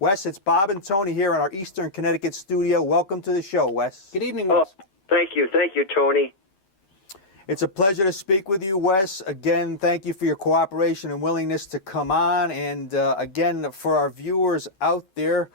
Wes, it's Bob and Tony here in our Eastern Connecticut studio. Welcome to the show, Wes. Good evening, Wes. Thank you, Tony. It's a pleasure to speak with you, Wes. Again, thank you for your cooperation and willingness to come on. And again, for our viewers out there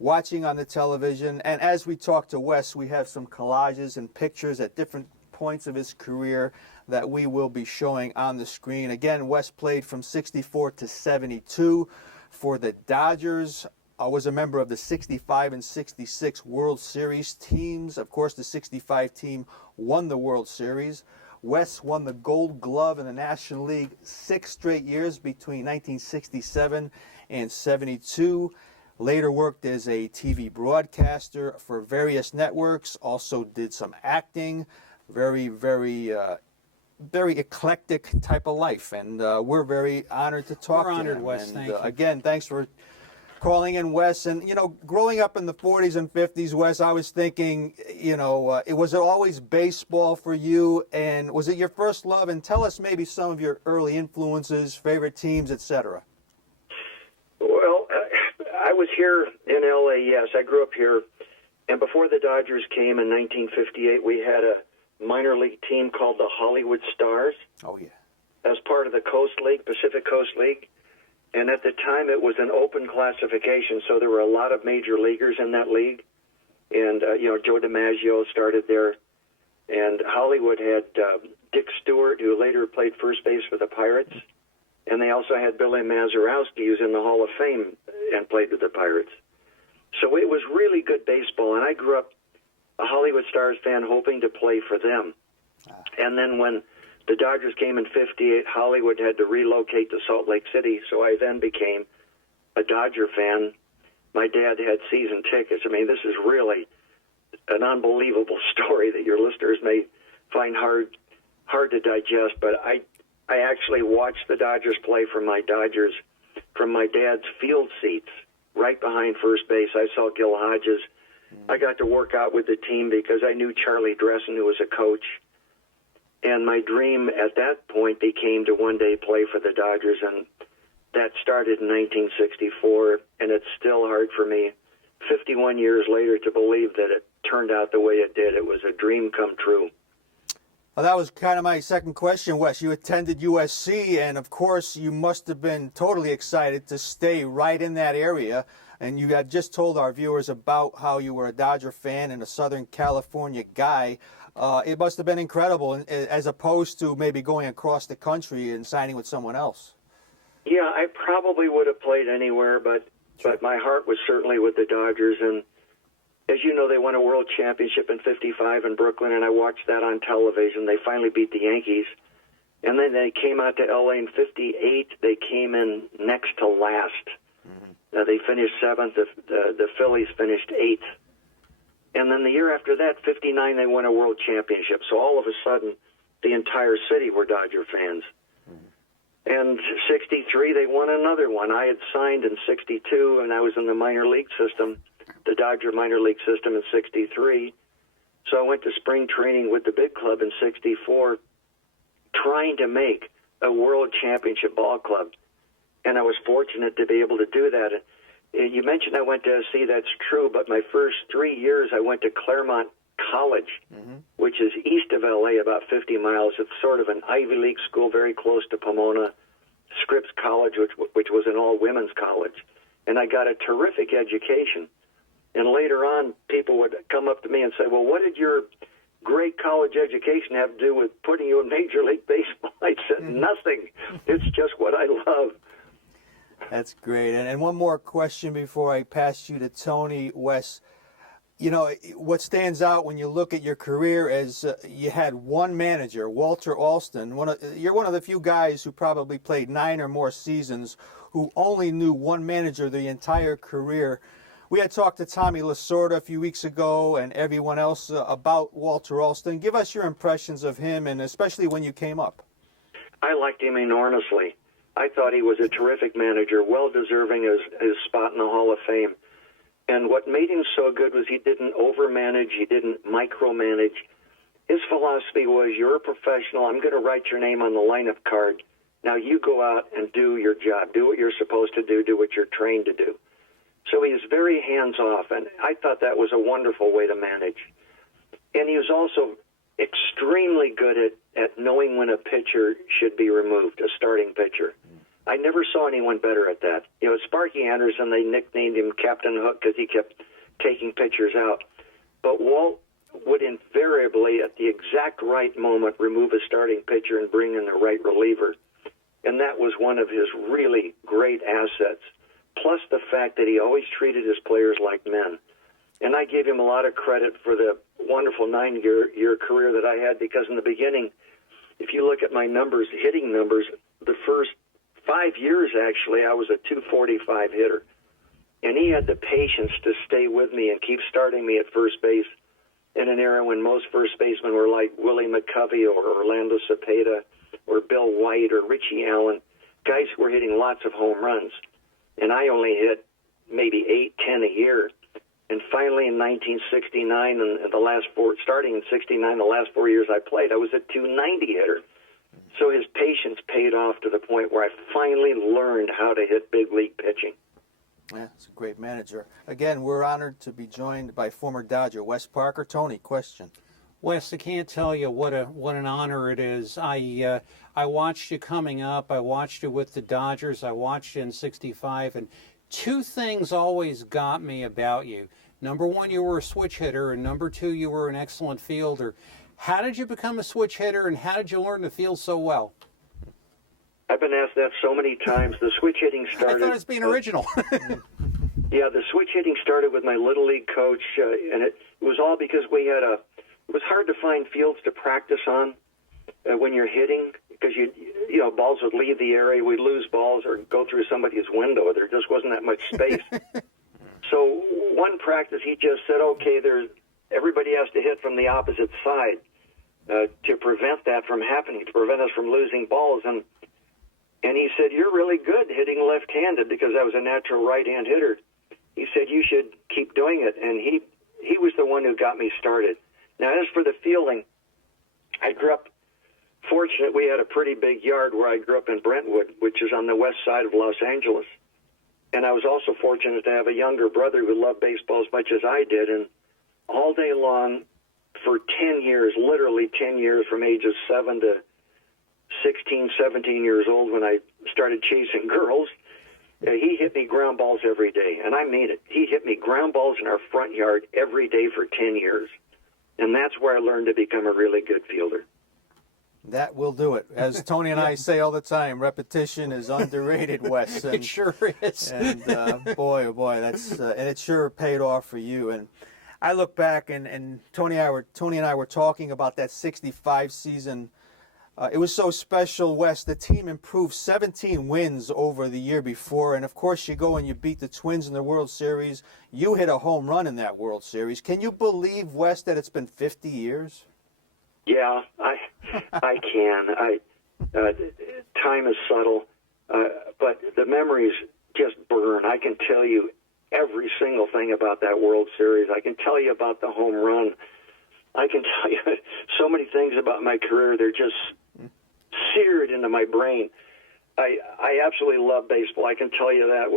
watching on the television, and as we talk to Wes, we have some collages and pictures at different points of his career that we will be showing on the screen. Again, Wes played from 64 to 72 for the Dodgers. Was a member of the 65 and 66 World Series teams. Of course, the 65 team won the World Series. Wes won the Gold Glove in the National League 6 straight years between 1967 and 72. Later worked as a TV broadcaster for various networks. Also did some acting. Very eclectic type of life. And we're very honored to talk to him. We're honored, Wes. Thank you. Again, thanks for calling in, Wes. And, growing up in the 40s and 50s, Wes, I was thinking, was it always baseball for you? And was it your first love? And tell us maybe some of your early influences, favorite teams, etc. Well, I was here in L.A., yes. I grew up here. And before the Dodgers came in 1958, we had a minor league team called the Hollywood Stars. Oh, yeah. As part of the Coast League, Pacific Coast League. And at the time, it was an open classification, so there were a lot of major leaguers in that league. And, Joe DiMaggio started there. And Hollywood had Dick Stewart, who later played first base for the Pirates. And they also had Billy Mazeroski, who's in the Hall of Fame and played with the Pirates. So it was really good baseball. And I grew up a Hollywood Stars fan hoping to play for them. And then when the Dodgers came in 58, Hollywood had to relocate to Salt Lake City, so I then became a Dodger fan. My dad had season tickets. I mean, this is really an unbelievable story that your listeners may find hard to digest, but I actually watched the Dodgers play from my dad's field seats right behind first base. I saw Gil Hodges. I got to work out with the team because I knew Charlie Dressen, who was a coach. And my dream at that point became to one day play for the Dodgers, and that started in 1964, and it's still hard for me 51 years later to believe that it turned out the way it did. It was a dream come true. Well, that was kind of my second question, Wes. You attended USC, and of course you must have been totally excited to stay right in that area. And you had just told our viewers about how you were a Dodger fan and a Southern California guy. It must have been incredible, as opposed to maybe going across the country and signing with someone else. Yeah, I probably would have played anywhere, but my heart was certainly with the Dodgers. And as you know, they won a world championship in 55 in Brooklyn, and I watched that on television. They finally beat the Yankees. And then they came out to L.A. in 58. They came in next to last. They finished 7th. The Phillies finished 8th. And then the year after that, 59, they won a world championship. So all of a sudden, the entire city were Dodger fans. And 63, they won another one. I had signed in 62, and I was in the minor league system, the Dodger minor league system in 63. So I went to spring training with the big club in 64, trying to make a world championship ball club. And I was fortunate to be able to do that. You mentioned I went to SC, that's true, but my first 3 years I went to Claremont College, which is east of L.A., about 50 miles. It's sort of an Ivy League school very close to Pomona. Scripps College, which was an all-women's college. And I got a terrific education. And later on, people would come up to me and say, well, what did your great college education have to do with putting you in Major League Baseball? I said, nothing. It's just what I love. That's great. And one more question before I pass you to Tony, Wes. What stands out when you look at your career is you had one manager, Walter Alston. You're one of the few guys who probably played 9 or more seasons who only knew one manager the entire career. We had talked to Tommy Lasorda a few weeks ago and everyone else about Walter Alston. Give us your impressions of him, and especially when you came up. I liked him enormously. I thought he was a terrific manager, well-deserving his spot in the Hall of Fame. And what made him so good was he didn't overmanage, he didn't micromanage. His philosophy was, you're a professional, I'm going to write your name on the lineup card. Now you go out and do your job. Do what you're supposed to do what you're trained to do. So he was very hands-off, and I thought that was a wonderful way to manage. And he was also extremely good at knowing when a pitcher should be removed, a starting pitcher. I never saw anyone better at that. You know, Sparky Anderson, they nicknamed him Captain Hook because he kept taking pitchers out. But Walt would invariably, at the exact right moment, remove a starting pitcher and bring in the right reliever. And that was one of his really great assets, plus the fact that he always treated his players like men. And I gave him a lot of credit for the wonderful 9-year career that I had, because in the beginning, if you look at my numbers, hitting numbers, the first 5 years, actually, I was a 245 hitter. And he had the patience to stay with me and keep starting me at first base in an era when most first basemen were like Willie McCovey or Orlando Cepeda or Bill White or Richie Allen, guys who were hitting lots of home runs. And I only hit maybe 8, 10 a year. And finally, in 1969, and starting in 69, the last 4 years I played, I was a 290 hitter. So his patience paid off to the point where I finally learned how to hit big league pitching. Yeah, it's a great manager. Again, we're honored to be joined by former Dodger Wes Parker. Tony, question. Wes, I can't tell you what an honor it is. I watched you coming up. I watched you with the Dodgers. I watched you in '65, and two things always got me about you. Number one, you were a switch hitter, and number two, you were an excellent fielder. How did you become a switch hitter, and how did you learn to field so well? I've been asked that so many times. The switch hitting started... I thought it was being original. Yeah, the switch hitting started with my Little League coach, and it was all because it was hard to find fields to practice on when you're hitting, because balls would leave the area, we'd lose balls or go through somebody's window. There just wasn't that much space. So one practice, he just said, okay, everybody has to hit from the opposite side to prevent that from happening, to prevent us from losing balls. And he said, you're really good hitting left-handed, because I was a natural right-hand hitter. He said, you should keep doing it. And he was the one who got me started. Now, as for the fielding, I grew up fortunate. We had a pretty big yard where I grew up in Brentwood, which is on the west side of Los Angeles. And I was also fortunate to have a younger brother who loved baseball as much as I did. And all day long, for 10 years, literally 10 years, from ages 7 to 16, 17 years old, when I started chasing girls, he hit me ground balls every day. And I mean it. He hit me ground balls in our front yard every day for 10 years. And that's where I learned to become a really good fielder. That will do it. As Tony and I say all the time, repetition is underrated, Wes. And, It sure is. And boy, oh boy, and it sure paid off for you. And I look back, and Tony and I were talking about that '65 season. It was so special, Wes. The team improved 17 wins over the year before, and of course you go and you beat the Twins in the World Series. You hit a home run in that World Series. Can you believe, Wes, that it's been 50 years? Yeah, I can. Time is subtle, but the memories just burn. I can tell you every single thing about that World Series. I can tell you about the home run. I can tell you so many things about my career. They're just seared into my brain. I absolutely love baseball. I can tell you that.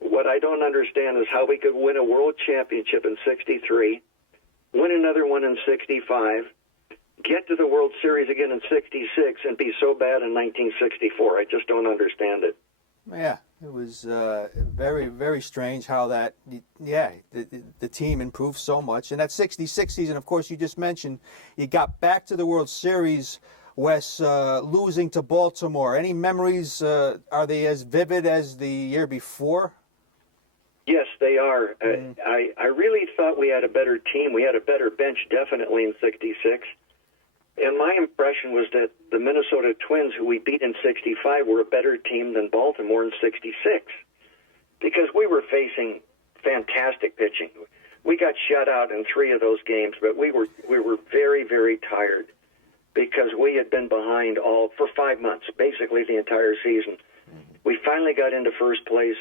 What I don't understand is how we could win a world championship in '63, win another one in '65, get to the World Series again in '66, and be so bad in 1964. I just don't understand it. Yeah, it was very, very strange how that, the team improved so much. And that '66 season, of course, you just mentioned, you got back to the World Series, Wes, losing to Baltimore. Any memories, are they as vivid as the year before? Yes, they are. I really thought we had a better team. We had a better bench, definitely, in '66. And my impression was that the Minnesota Twins, who we beat in '65, were a better team than Baltimore in '66, because we were facing fantastic pitching. We got shut out in 3 of those games, but we were very, very tired, because we had been behind for 5 months, basically the entire season. We finally got into first place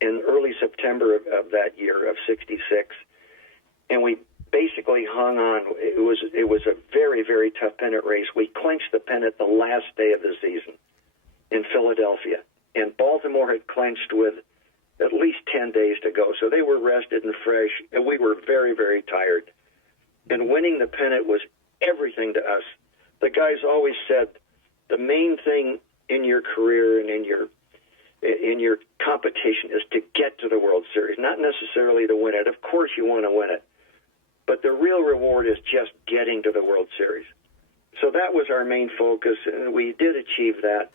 in early September of that year of '66, and we basically hung on. It was a very, very tough pennant race. We clinched the pennant the last day of the season in Philadelphia, and Baltimore had clinched with at least 10 days to go. So they were rested and fresh, and we were very, very tired. And winning the pennant was everything to us. The guys always said the main thing in your career and in your competition is to get to the World Series, not necessarily to win it. Of course you want to win it, but the real reward is just getting to the World Series. So that was our main focus, and we did achieve that.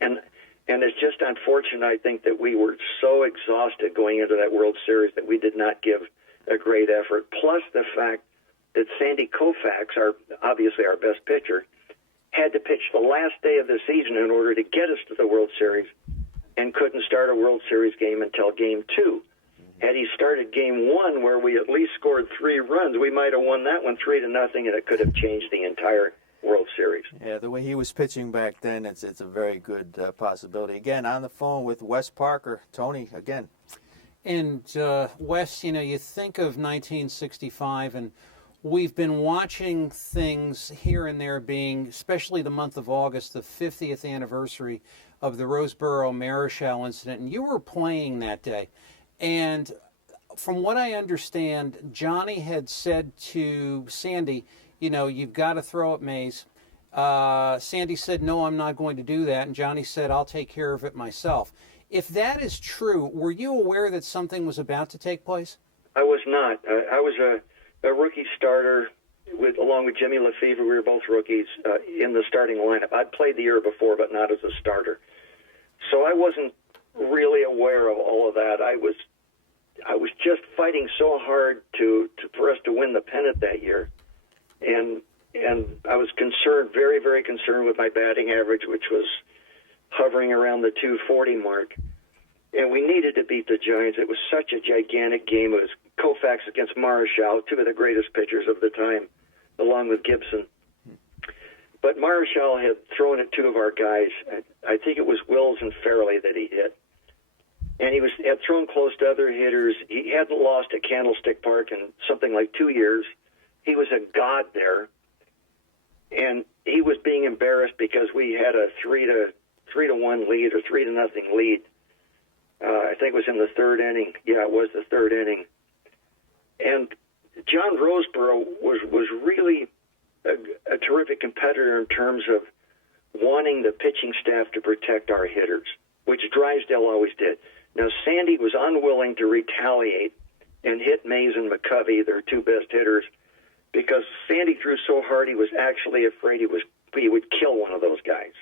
And it's just unfortunate, I think, that we were so exhausted going into that World Series that we did not give a great effort, plus the fact that Sandy Koufax, obviously our best pitcher, had to pitch the last day of the season in order to get us to the World Series and couldn't start a World Series game until Game 2. Had he started Game 1, where we at least scored 3 runs, we might have won that one 3-0, and it could have changed the entire World Series. Yeah, the way he was pitching back then, it's a very good possibility. Again, on the phone with Wes Parker. Tony, again. And Wes, you think of 1965, and we've been watching things here and there being, especially the month of August, the 50th anniversary of the Roseboro Marichal incident, and you were playing that day. And from what I understand, Johnny had said to Sandy, you've got to throw at Mays. Sandy said, no, I'm not going to do that. And Johnny said, I'll take care of it myself. If that is true, were you aware that something was about to take place? I was not. I was a rookie starter along with Jimmy Lefevre. We were both rookies in the starting lineup. I'd played the year before, but not as a starter. So I wasn't really aware of all of that. I was just fighting so hard for us to win the pennant that year, and I was concerned, very, very concerned with my batting average, which was hovering around the 240 mark. And we needed to beat the Giants. It was such a gigantic game. It was Koufax against Marichal, 2 of the greatest pitchers of the time, along with Gibson. But Marichal had thrown at 2 of our guys. I think it was Wills and Fairley that he hit. And he had thrown close to other hitters. He hadn't lost at Candlestick Park in something like 2 years. He was a god there. And he was being embarrassed because we had a 3-1 lead or 3-0 lead. I think it was in the 3rd inning. Yeah, it was the 3rd inning. And John Roseboro was really a terrific competitor in terms of wanting the pitching staff to protect our hitters, which Drysdale always did. Now, Sandy was unwilling to retaliate and hit Mays and McCovey, their 2 best hitters, because Sandy threw so hard he was actually afraid he would kill one of those guys.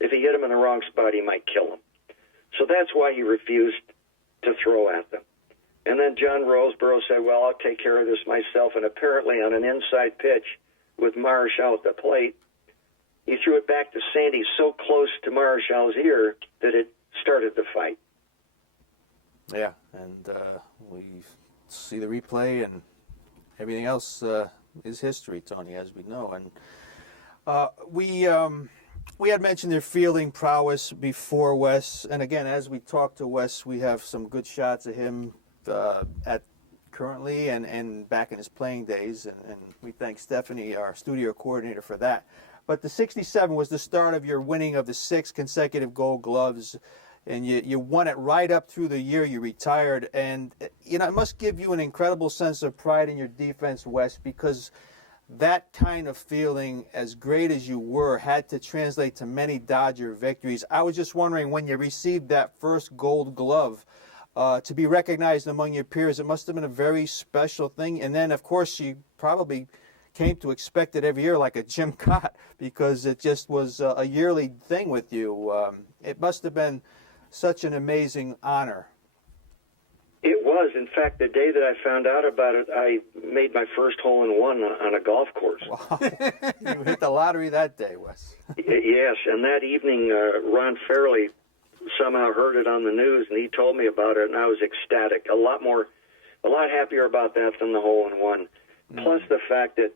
If he hit him in the wrong spot, he might kill him. So that's why he refused to throw at them. And then John Roseboro said, well, I'll take care of this myself. And apparently on an inside pitch with Marichal at the plate, he threw it back to Sandy so close to Marichal's ear that it started the fight. Yeah, and we see the replay, and everything else is history, Tony, as we know. And we had mentioned their fielding prowess before, Wes. And again, as we talk to Wes, we have some good shots of him at currently and back in his playing days. And we thank Stephanie, our studio coordinator, for that. But the 67 was the start of your winning of the 6 consecutive Gold Gloves. And you won it right up through the year you retired. And, it must give you an incredible sense of pride in your defense, Wes, because that kind of feeling, as great as you were, had to translate to many Dodger victories. I was just wondering, when you received that first Gold Glove, to be recognized among your peers, it must have been a very special thing. And then, of course, you probably came to expect it every year like a Jim Cott, because it just was a yearly thing with you. It must have been such an amazing honor. It was. In fact, the day that I found out about it, I made my first hole-in-one on a golf course. Wow. You hit the lottery that day, Wes. Yes, and that evening, Ron Fairley somehow heard it on the news, and he told me about it, and I was ecstatic. A lot happier about that than the hole-in-one. Plus the fact that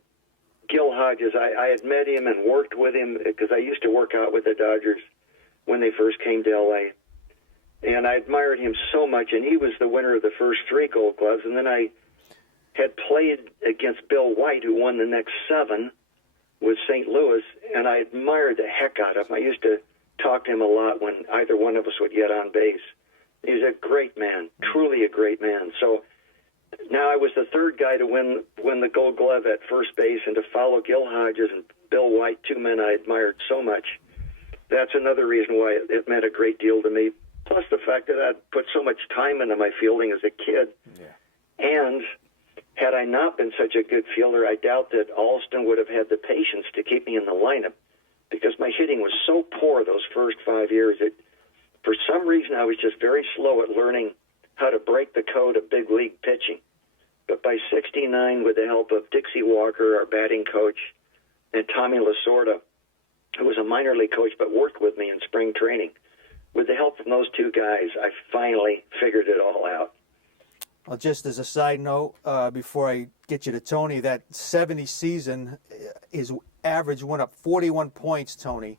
Gil Hodges, I had met him and worked with him, because I used to work out with the Dodgers when they first came to L.A., and I admired him so much, and he was the winner of the first 3 Gold Gloves. And then I had played against Bill White, who won the next 7 with St. Louis, and I admired the heck out of him. I used to talk to him a lot when either one of us would get on base. He's a great man, truly a great man. So now I was the third guy to win the Gold Glove at first base, and to follow Gil Hodges and Bill White, two men I admired so much. That's another reason why it meant a great deal to me. Plus the fact that I'd put so much time into my fielding as a kid. Yeah. And had I not been such a good fielder, I doubt that Alston would have had the patience to keep me in the lineup, because my hitting was so poor those first 5 years. For some reason, I was just very slow at learning how to break the code of big league pitching. But by 69, with the help of Dixie Walker, our batting coach, and Tommy Lasorda, who was a minor league coach but worked with me in spring training, with the help from those two guys, I finally figured it all out. Well, just as a side note, before I get you to Tony, that 70 season, his average went up 41 points, Tony.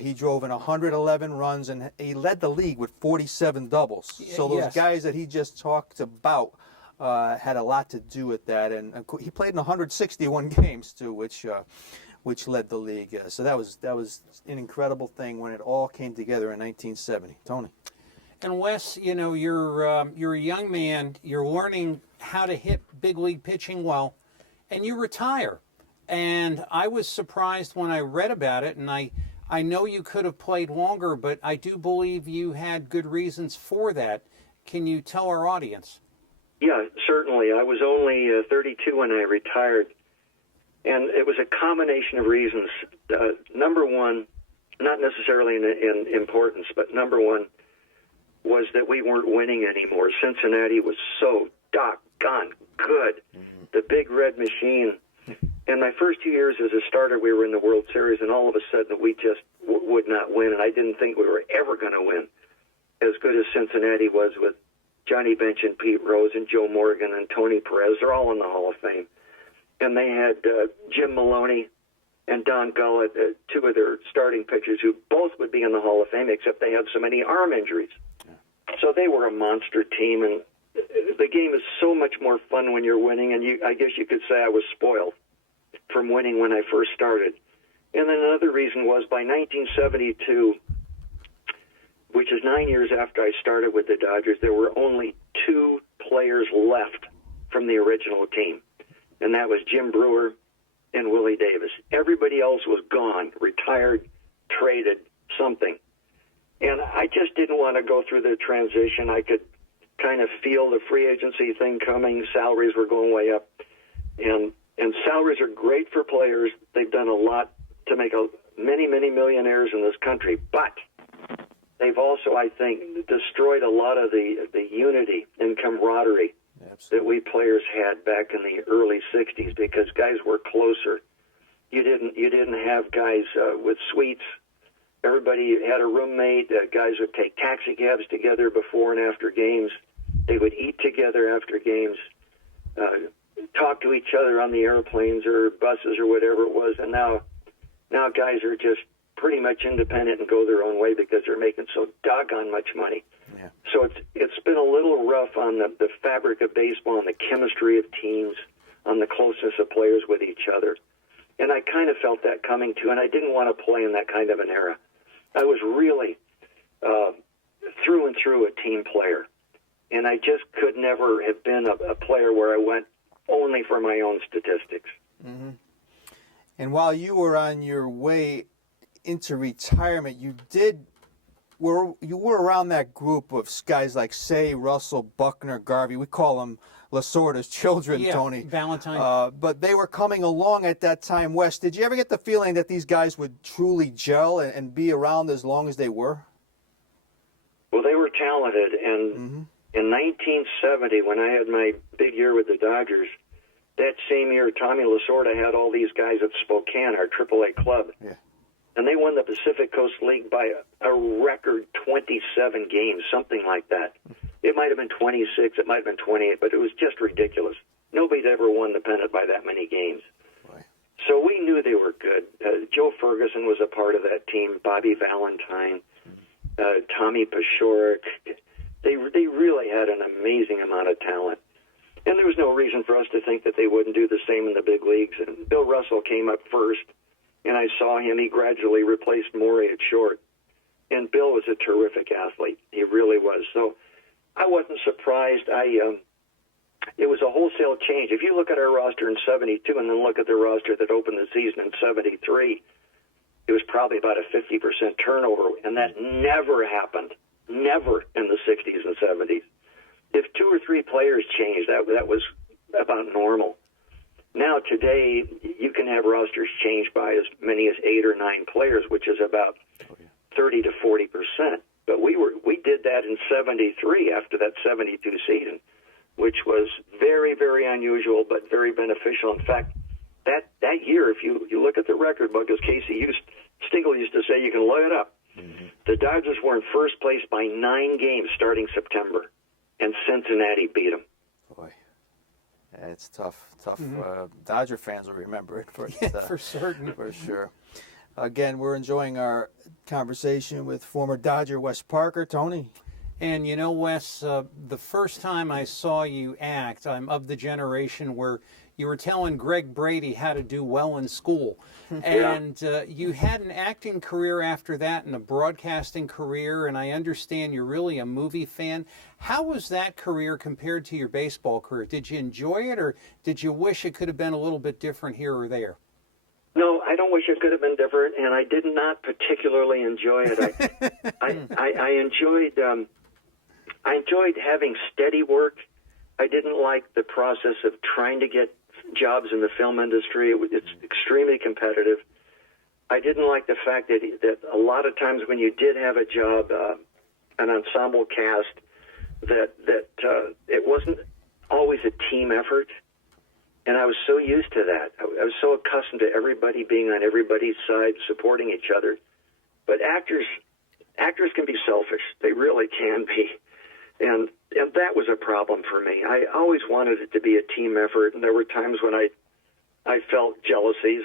He drove in 111 runs, and he led the league with 47 doubles. So those Yes. guys that he just talked about had a lot to do with that. And he played in 161 games, too, which led the league. So that was an incredible thing when it all came together in 1970. Tony. And Wes, you're a young man. You're learning how to hit big league pitching well, and you retire. And I was surprised when I read about it, and I know you could have played longer, but I do believe you had good reasons for that. Can you tell our audience? Yeah, certainly. I was only 32 when I retired, and it was a combination of reasons. Number one, not necessarily in importance, but number one was that we weren't winning anymore. Cincinnati was so doggone good. Mm-hmm. The big red machine. In my first 2 years as a starter, we were in the World Series, and all of a sudden we just would not win, and I didn't think we were ever going to win. As good as Cincinnati was with Johnny Bench and Pete Rose and Joe Morgan and Tony Perez, they're all in the Hall of Fame. And they had Jim Maloney and Don Gullett, two of their starting pitchers, who both would be in the Hall of Fame, except they had so many arm injuries. So they were a monster team, and the game is so much more fun when you're winning, and I guess you could say I was spoiled from winning when I first started. And then another reason was by 1972, which is 9 years after I started with the Dodgers, there were only two players left from the original team, and that was Jim Brewer and Willie Davis. Everybody else was gone, retired, traded, something. And I just didn't want to go through the transition. I could kind of feel the free agency thing coming. Salaries were going way up. And salaries are great for players. They've done a lot to make many, many millionaires in this country. But they've also, I think, destroyed a lot of the unity and camaraderie that we players had back in the early 60s, because guys were closer. You didn't have guys with suites. Everybody had a roommate. Guys would take taxi cabs together before and after games. They would eat together after games, talk to each other on the airplanes or buses or whatever it was. And now guys are just pretty much independent and go their own way because they're making so doggone much money. Yeah. So it's been a little rough on the fabric of baseball, and the chemistry of teams, on the closeness of players with each other. And I kind of felt that coming too, and I didn't want to play in that kind of an era. I was really through and through a team player, and I just could never have been a player where I went only for my own statistics. Mm-hmm. And while you were on your way into retirement, you were around that group of guys like Say, Russell, Buckner, Garvey. We call them Lasorda's children, yeah, Tony. Valentine. But they were coming along at that time, Wes. Did you ever get the feeling that these guys would truly gel and be around as long as they were? Well, they were talented, and in 1970, when I had my big year with the Dodgers, that same year, Tommy Lasorda had all these guys at Spokane, our AAA club. Yeah. And they won the Pacific Coast League by a record 27 games, something like that. It might have been 26, it might have been 28, but it was just ridiculous. Nobody'd ever won the pennant by that many games. Boy. So we knew they were good. Joe Ferguson was a part of that team, Bobby Valentine, Tommy Paciorek. They really had an amazing amount of talent. And there was no reason for us to think that they wouldn't do the same in the big leagues. And Bill Russell came up first, and I saw him. He gradually replaced Morey at short. and Bill was a terrific athlete. He really was. So I wasn't surprised. It was a wholesale change. If you look at our roster in 72 and then look at the roster that opened the season in 73, it was probably about a 50% turnover, and that never happened, never in the 60s and 70s. If 2 or 3 players changed, that was about normal. Now, today, you can have rosters changed by as many as 8 or 9 players, which is about 30 to 40%. But we did that in 73 after that 72 season, which was very, very unusual but very beneficial. In fact, that year, if you look at the record book, as Stingle used to say, you can look it up. Mm-hmm. The Dodgers were in first place by 9 games starting September, and Cincinnati beat them. Boy, yeah, it's tough. Mm-hmm. Dodger fans will remember it for certain. For sure. Again, we're enjoying our conversation with former Dodger Wes Parker. Tony? And you know, Wes, the first time I saw you act, I'm of the generation where you were telling Greg Brady how to do well in school. And you had an acting career after that and a broadcasting career, and I understand you're really a movie fan. How was that career compared to your baseball career? Did you enjoy it, or did you wish it could have been a little bit different here or there? No, I don't wish it could have been different, and I did not particularly enjoy it. I enjoyed having steady work. I didn't like the process of trying to get jobs in the film industry. It's extremely competitive. I didn't like the fact that a lot of times when you did have a job, an ensemble cast, that it wasn't always a team effort. And I was so used to that. I was so accustomed to everybody being on everybody's side, supporting each other. But actors can be selfish. They really can be. And that was a problem for me. I always wanted it to be a team effort, and there were times when I felt jealousies,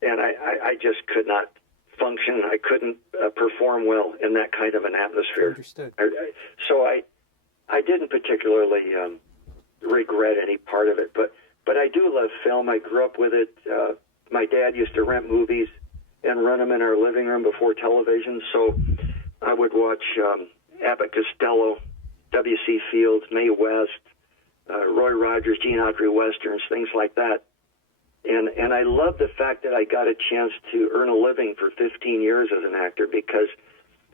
and I just could not function. I couldn't perform well in that kind of an atmosphere. Understood. So I didn't particularly regret any part of it, but I do love film. I grew up with it. My dad used to rent movies and run them in our living room before television, so I would watch Abbott Costello, W.C. Fields, Mae West, Roy Rogers, Gene Autry Westerns, things like that. And I love the fact that I got a chance to earn a living for 15 years as an actor, because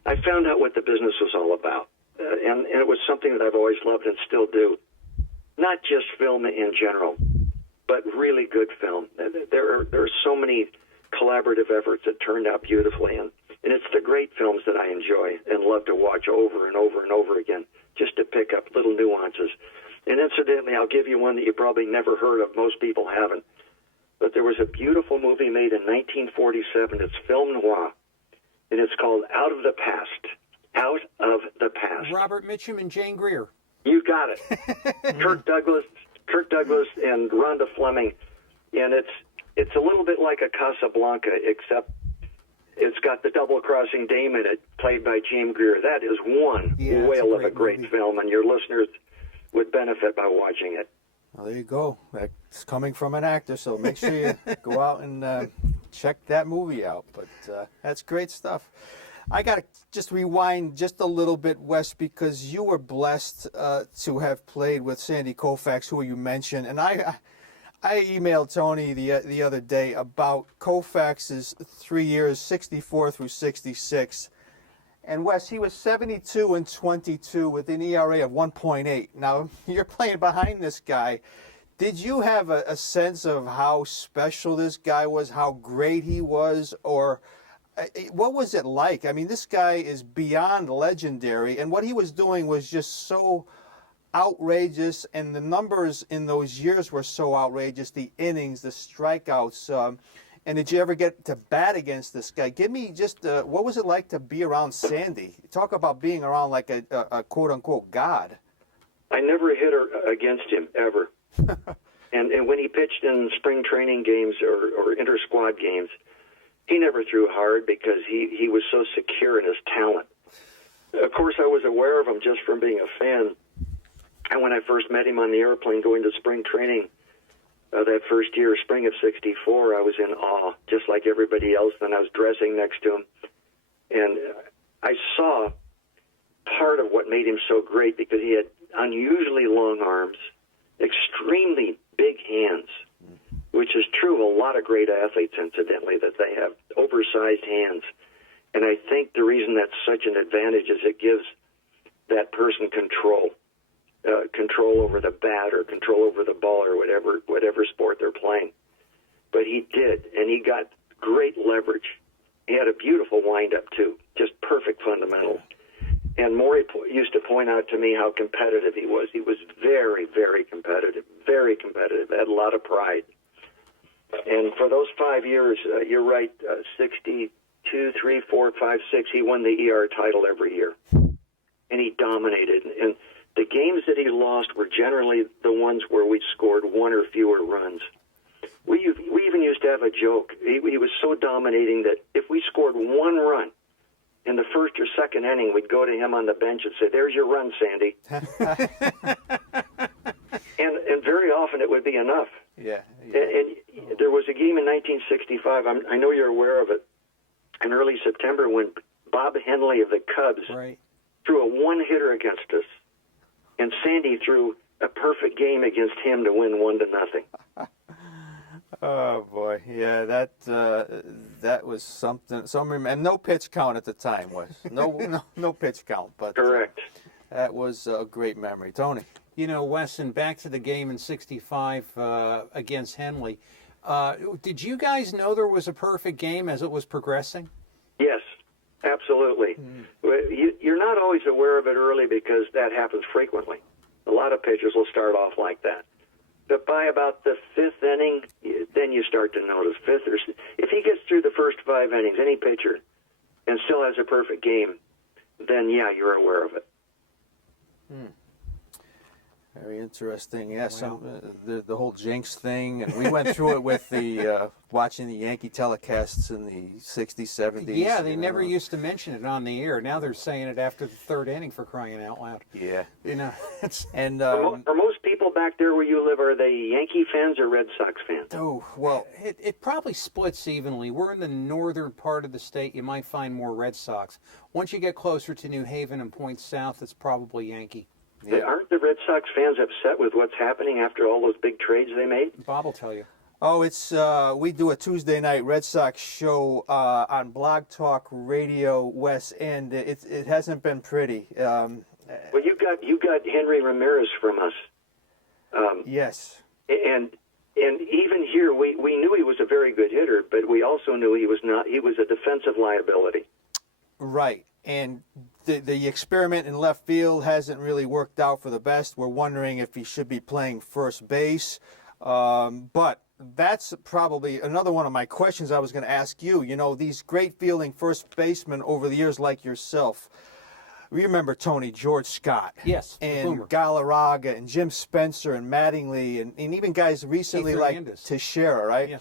I found out what the business was all about. And it was something that I've always loved and still do. Not just film in general, but really good film. There are so many collaborative efforts that turned out beautifully, and it's the great films that I enjoy and love to watch over and over and over again, just to pick up little nuances. And incidentally, I'll give you one that you probably never heard of. Most people haven't. But there was a beautiful movie made in 1947. It's film noir, and it's called Out of the Past. Out of the Past. Robert Mitchum and Jane Greer. You got it. Kirk Douglas and Rhonda Fleming. And it's a little bit like a Casablanca, except it's got the double-crossing dame in it, played by Jane Greer. That is one whale of a great film, and your listeners would benefit by watching it. Well, there you go. That's coming from an actor, so make sure you go out and check that movie out. But that's great stuff. I got to just rewind just a little bit, Wes, because you were blessed to have played with Sandy Koufax, who you mentioned. And I emailed Tony the other day about Koufax's 3 years, 64 through 66. And Wes, he was 72 and 22 with an ERA of 1.8. Now, you're playing behind this guy. Did you have a sense of how special this guy was, how great he was, or what was it like? I mean, this guy is beyond legendary, and what he was doing was just so outrageous, and the numbers in those years were so outrageous, the innings, the strikeouts. And did you ever get to bat against this guy? Give me just, what was it like to be around Sandy? Talk about being around like a quote-unquote god. I never hit against him, ever. and when he pitched in spring training games or inter-squad games, he never threw hard because he was so secure in his talent. Of course, I was aware of him just from being a fan. And when I first met him on the airplane going to spring training, that first year, spring of 64, I was in awe, just like everybody else. And I was dressing next to him. And I saw part of what made him so great because he had unusually long arms, extremely big hands, which is true of a lot of great athletes, incidentally, that they have oversized hands. And I think the reason that's such an advantage is it gives that person control over the bat or control over the ball or whatever sport they're playing. But he did, and he got great leverage. He had a beautiful windup, too, just perfect fundamentals. And Maury used to point out to me how competitive he was. He was very, very competitive, had a lot of pride. And for those 5 years, you're right, 62, 3, 4, 5, 6, he won the ER title every year. And he dominated. And the games that he lost were generally the ones where we scored one or fewer runs. We even used to have a joke. He was so dominating that if we scored one run in the first or second inning, we'd go to him on the bench and say, "There's your run, Sandy." and very often it would be enough. Yeah. And there was a game in 1965, I know you're aware of it, in early September when Bob Henley of the Cubs threw a one-hitter against us, and Sandy threw a perfect game against him to win 1-0. Oh boy, yeah, that was something. And no pitch count at the time was no pitch count, but correct. That was a great memory, Tony. You know, Wes, and back to the game in '65 against Henley. Did you guys know there was a perfect game as it was progressing? Yes, absolutely. You're not always aware of it early because that happens frequently. A lot of pitchers will start off like that. But by about the fifth inning, then you start to notice. If he gets through the first 5 innings, any pitcher, and still has a perfect game, then yeah, you're aware of it. Very interesting. Yeah, the whole jinx thing, and we went through it with the watching the Yankee telecasts in the 60s, 70s. Yeah, they never used to mention it on the air. Now they're saying it after the third inning, for crying out loud. Yeah. You know, and are most people back there where you live, are they Yankee fans or Red Sox fans? Oh, well, it probably splits evenly. We're in the northern part of the state. You might find more Red Sox. Once you get closer to New Haven and point south, it's probably Yankee. Yeah. Aren't the Red Sox fans upset with what's happening after all those big trades they made? Bob will tell you. Oh, it's we do a Tuesday night Red Sox show on Blog Talk Radio, Wes, and it hasn't been pretty. Well, you got Henry Ramirez from us. Yes. And even here, we knew he was a very good hitter, but we also knew he was not. He was a defensive liability. Right. And the experiment in left field hasn't really worked out for the best. We're wondering if he should be playing first base. But that's probably another one of my questions I was going to ask you. You know, these great fielding first basemen over the years like yourself. Remember Tony, George Scott. Yes. And Galarraga and Jim Spencer and Mattingly and even guys recently like Teixeira, right? Yeah.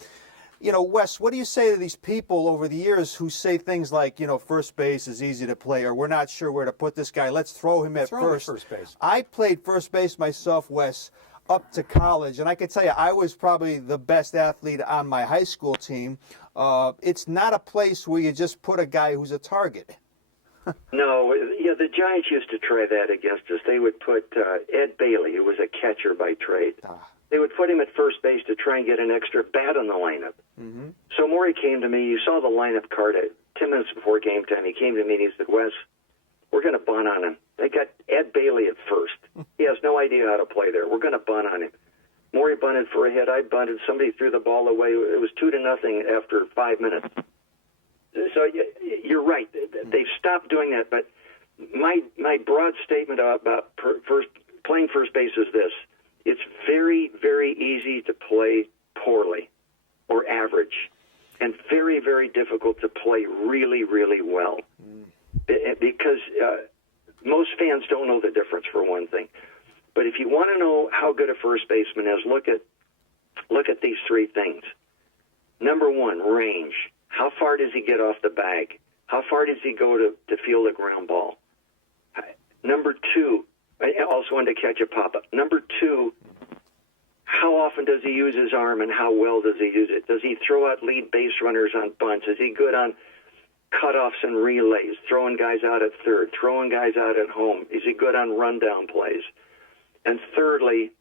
You know, Wes, what do you say to these people over the years who say things like, you know, first base is easy to play, or we're not sure where to put this guy, let's throw him at first. First base. I played first base myself, Wes, up to college, and I can tell you I was probably the best athlete on my high school team. It's not a place where you just put a guy who's a target. No, yeah, the Giants used to try that against us. They would put Ed Bailey, who was a catcher by trade. They would put him at first base to try and get an extra bat on the lineup. Mm-hmm. So Maury came to me. You saw the lineup card 10 minutes before game time. He came to me and he said, "Wes, we're going to bunt on him. They got Ed Bailey at first. He has no idea how to play there. We're going to bunt on him." Maury bunted for a hit. I bunted. Somebody threw the ball away. It was 2-0 after 5 minutes. So you're right. They've stopped doing that. But my broad statement about playing first base is this. It's very, very easy to play poorly or average, and very, very difficult to play really, really well. Because most fans don't know the difference, for one thing. But if you want to know how good a first baseman is, look at these 3 things. Number 1, range. How far does he get off the bag? How far does he go to field a ground ball? Number 2, also when to catch a pop-up. Number 2, how often does he use his arm and how well does he use it? Does he throw out lead base runners on bunts? Is he good on cutoffs and relays, throwing guys out at third, throwing guys out at home? Is he good on rundown plays? And thirdly,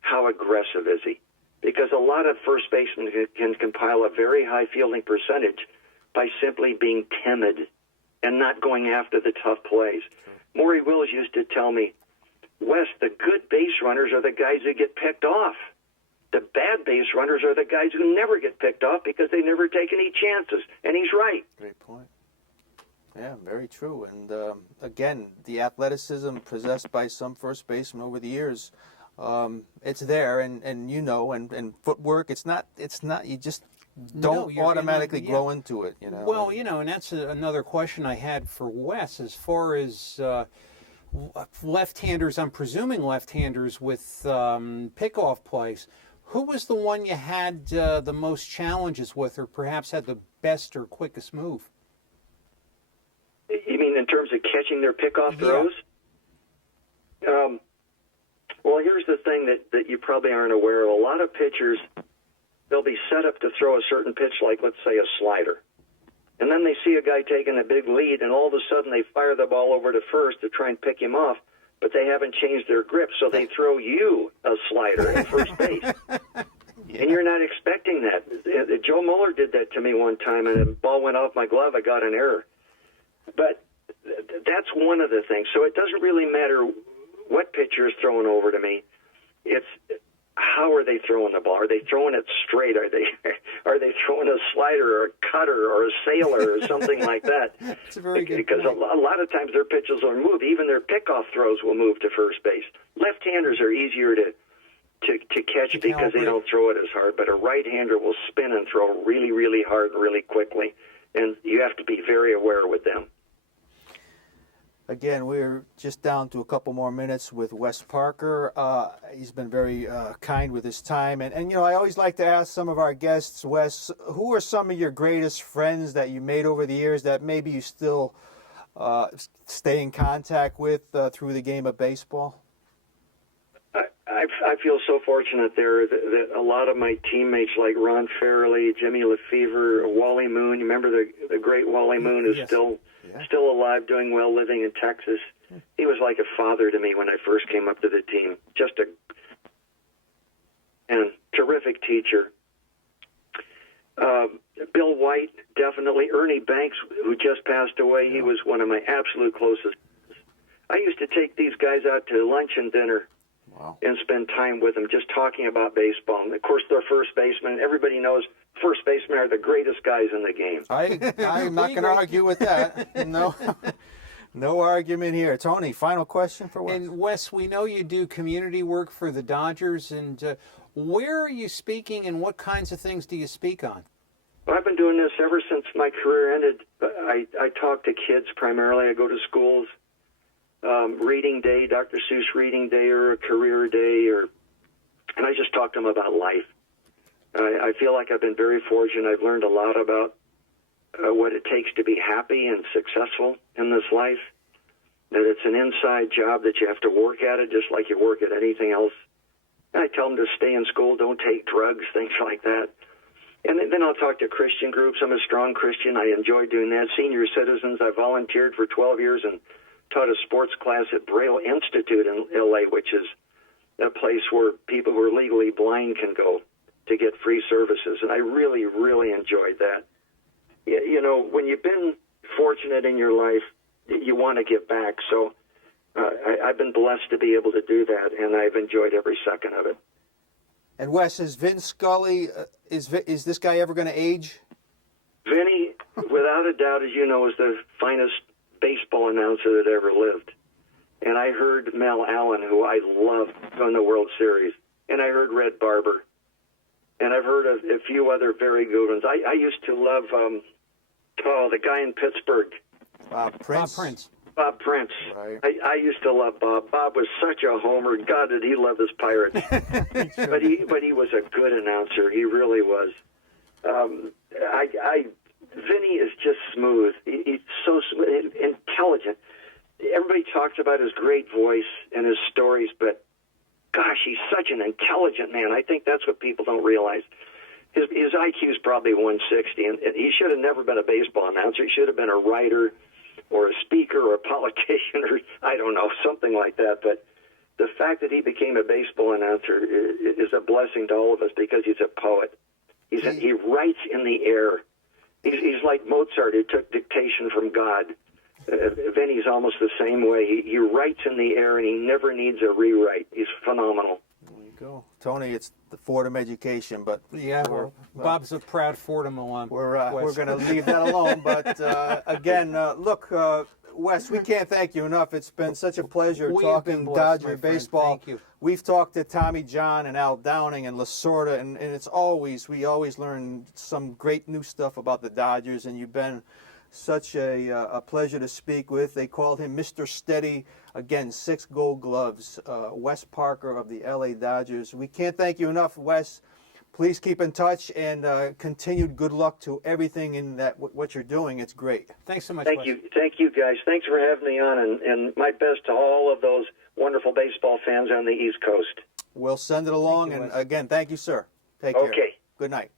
how aggressive is he? Because a lot of first basemen can compile a very high fielding percentage by simply being timid and not going after the tough plays. Maury Wills used to tell me, Wes, the good base runners are the guys who get picked off. The bad base runners are the guys who never get picked off because they never take any chances. And he's right. Great point. Yeah, very true. And again, the athleticism possessed by some first basemen over the years, it's there, and and footwork. It's not. You just don't automatically grow into it. Well, and that's another question I had for Wes as far as left-handers. I'm presuming left-handers with pickoff plays. Who was the one you had the most challenges with, or perhaps had the best or quickest move? You mean in terms of catching their pickoff throws? Well, here's the thing that you probably aren't aware of. A lot of pitchers, they'll be set up to throw a certain pitch, like, let's say, a slider. And then they see a guy taking a big lead, and all of a sudden they fire the ball over to first to try and pick him off, but they haven't changed their grip, so they throw you a slider at first base. And you're not expecting that. Joe Mueller did that to me one time, and the ball went off my glove. I got an error. But that's one of the things. So it doesn't really matter what pitcher is throwing over to me. It's how are they throwing the ball? Are they throwing it straight? Are they throwing a slider or a cutter or a sailor or something like that? That's a very good Because point. a lot of times their pitches will move. Even their pickoff throws will move to first base. Left-handers are easier to catch because they don't throw it as hard. But a right-hander will spin and throw really, really hard and really quickly. And you have to be very aware with them. Again, we're just down to a couple more minutes with Wes Parker. He's been very kind with his time. And I always like to ask some of our guests, Wes, who are some of your greatest friends that you made over the years that maybe you still stay in contact with through the game of baseball? I feel so fortunate there that a lot of my teammates like Ron Farrelly, Jimmy Lefevre, Wally Moon. You remember the great Wally Moon is still alive, doing well, living in Texas. He was like a father to me when I first came up to the team. Just a terrific teacher. Bill White, definitely. Ernie Banks, who just passed away, he was one of my absolute closest. I used to take these guys out to lunch and dinner. Wow. And spend time with them just talking about baseball. And of course, they're first basemen. Everybody knows first basemen are the greatest guys in the game. I'm not going to argue with that. No argument here. Tony, final question for Wes. And Wes, we know you do community work for the Dodgers. And where are you speaking, and what kinds of things do you speak on? Well, I've been doing this ever since my career ended. I talk to kids primarily. I go to schools. Reading day, Dr. Seuss reading day, or a career day, and I just talk to them about life. I feel like I've been very fortunate. I've learned a lot about what it takes to be happy and successful in this life, that it's an inside job, that you have to work at it just like you work at anything else. And I tell them to stay in school, don't take drugs, things like that. And then I'll talk to Christian groups. I'm a strong Christian. I enjoy doing that. Senior citizens, I volunteered for 12 years and taught a sports class at Braille Institute in L.A., which is a place where people who are legally blind can go to get free services. And I really, really enjoyed that. When you've been fortunate in your life, you want to give back. So I've been blessed to be able to do that, and I've enjoyed every second of it. And Wes, is Vin Scully, is this guy ever going to age? Vinny, without a doubt, as you know, is the finest baseball announcer that ever lived. And I heard Mel Allen, who I loved, on the World Series. And I heard Red Barber. And I've heard of a few other very good ones. I used to love, the guy in Pittsburgh. Prince. Bob Prince. Right. I used to love Bob. Bob was such a homer. God, did he love his Pirates. But he was a good announcer. He really was. Vinny is just smooth. He's so smooth, intelligent. Everybody talks about his great voice and his stories, but gosh, he's such an intelligent man. I think that's what people don't realize. his IQ is probably 160, and he should have never been a baseball announcer. He should have been a writer or a speaker or a politician or, I don't know, something like that. But the fact that he became a baseball announcer is a blessing to all of us because he's a poet. He writes in the air. He's like Mozart who took dictation from God. Vinny's almost the same way. He writes in the air, and he never needs a rewrite. He's phenomenal. There you go. Tony, it's the Fordham education, but Yeah, Bob's a proud Fordham alum. we're Wes. going to leave that alone. But again, look, Wes, we can't thank you enough. It's been such a pleasure We have been talking blessed, my Dodger friend. baseball. Thank you. We've talked to Tommy John and Al Downing and Lasorda, and we always learn some great new stuff about the Dodgers, and you've been such a pleasure to speak with. They called him Mr. Steady. Again, 6 Gold Gloves. Wes Parker of the LA Dodgers. We can't thank you enough, Wes. Please keep in touch, and continued good luck to everything in that what you're doing. It's great. Thanks so much. Thank Wes. you, guys. Thanks for having me on, and my best to all of those wonderful baseball fans on the East Coast. We'll send it along, you, and Wes. again, thank you, sir. Take care. Okay. Good night.